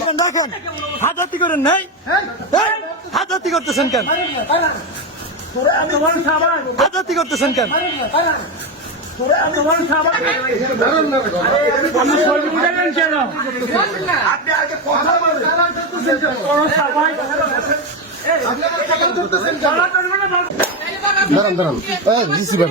রাখেন রাখেন হাজাতি করেন নাই? হাজাতি করতেছেন কেন? হাজাতি করতেছেন কেন? দাঁড়ান দাঁড়ান। এই রিসিভার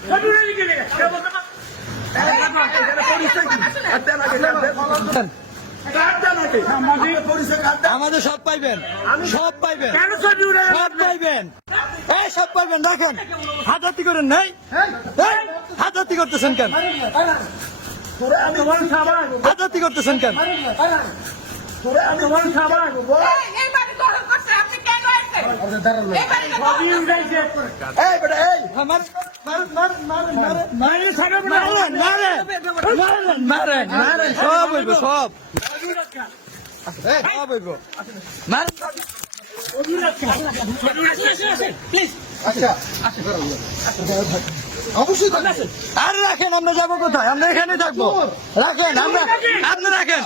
আমাদের সব পাইবেন সব পাইবেন সব পাইবেন এই সব পাইবেন রাখেন হাতাতি করেন নাই হাতাতি করতেছেন কেন হাতাতি করতেছেন কেন মারেন মারেন মারেন মারেন সব হইব সব সব হইব মারেন আচ্ছা অবশ্যই আর রাখেন আমরা যাব কোথায় আমরা এখানে থাকব রাখেন আমরা আপনি রাখেন